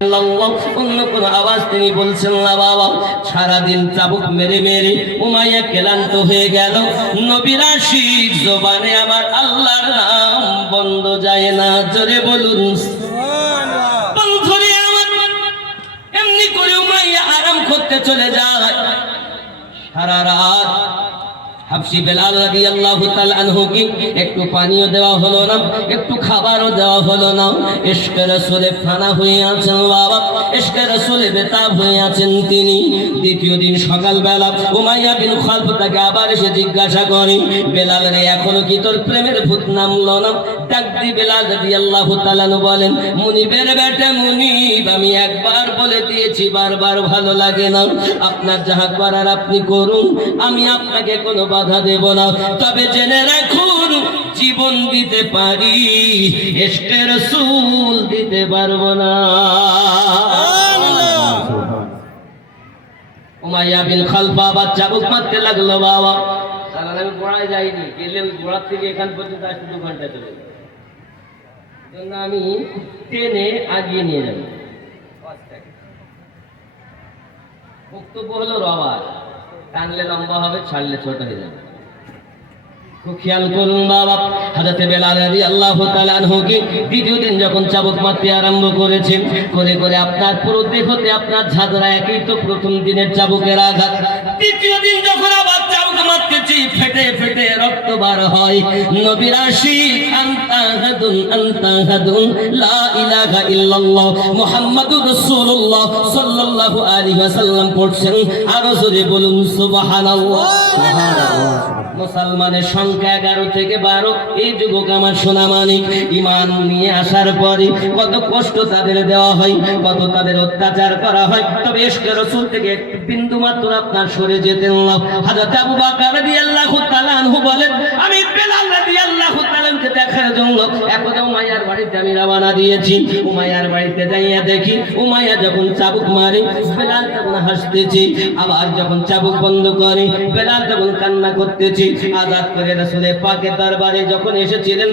অন্য কোন আওয়াজ তিনি বলছেন না বাবা। সারাদিন চাবুক মেরে মেরে উমাইয়া ক্লান্ত হয়ে গেল। নবীর আশিক জবানে আমার আল্লাহর নাম বন্ধ যায় না, জোরে বলুন সুবহানাল্লাহ। এমনি করে উমাইয়া আরাম করতে চলে যায়। সারা রাত হাবশী বেলাল রাদিয়াল্লাহু তাআলা আনহুকে একটু পানিও দেওয়া হলো না, একটু খাবারও দেওয়া হলো না। ইশকে রাসূলে ফানা হয়ে আছেন বাবা, ইশকে রাসূলে বেতাব হয়ে আছেন তিনি। দ্বিতীয় দিন সকালবেলা উমাইয়া বিন খালফ তাকে আবার এসে জিজ্ঞাসা করে, বেলাল রে এখনো কি তোর প্রেমের ভূত নামলো না? ডাক দিয়ে বেলাল রাদিয়াল্লাহু তাআলা বলেন, মুনিবের বেটা মুনিব, আমি একবার বলে দিয়েছি, বারবার ভালো লাগে না। আপনার যাহা করার আপনি করুন, আমি আপনাকে কোনো বাধা দেব না। তবে জেনে রাখুন, জীবন দিতে পারি, ইশকে রাসূল দিতে পারবো না। উমাইয়া বিন খালফ আবার চাবুক মারতে লাগলো বাবা। কারণ আমি গোড়ায় যাইনি, গেলে গোড়ার থেকে এখান পর্যন্ত আসতে 2 ঘন্টা চলে যাবে। জন্য আমি টেনে আগিয়ে নিয়ে যাব। বক্তব্য হলো রওয়াজ, টানলে লম্বা হবে, ছাড়লে ছোট হয়ে যাবে। খুব খেয়াল করুন বাবা। হযরত বেলাল রাদিয়াল্লাহু তাআলা আনহুকে দ্বিতীয় দিন যখন চাবুক মারতে আরম্ভ করেছেন, করে করে আপনার পুরো দেহতে আপনার ঝাঁঝরা, একই তো প্রথম দিনের চাবুকের আঘাত। দ্বিতীয় দিন যখন আবার চাবুক মারতেছি, ফেটে ফেটে রক্ত বার হয়। নবীর আশিক আনতা হাদুন লা ইলাহা ইল্লাল্লাহ মুহাম্মাদুর রাসূলুল্লাহ সাল্লাল্লাহু আলাইহি ওয়াসাল্লাম পড়ছেন। আরো জোরে বলুন সুবহানাল্লাহ। মুসলমানের সংখ্যা 11 থেকে 12। এই যুবক আমার সোনা মানিক, ঈমান নিয়ে আসার পরে কত কষ্ট তাদের দেওয়া হয়, কত তাদের অত্যাচার করা হয়। তবে ইশকে রাসূল থেকে একটু বিন্দু মাত্র আপনার সরে যেতেন না। হযরত আবু বকর রাদিয়াল্লাহু তাআলা আনহু বলেন, আমি বেলাল রাদিয়াল্লাহু তাআলা কে দেখার জন্য একদা উমাইয়ার বাড়িতে আমি রওনা দিয়েছি। উমাইয়ার বাড়িতে যাইয়া দেখি, উমাইয়া যখন চাবুক মারে, বেলাল তখন হাসতেছে। আবার যখন চাবুক বন্ধ করে, বেলাল তখন কান্না করতেছে। আজাদ করে রাসূলের পাকের দরবারে যখন এসেছিলেন,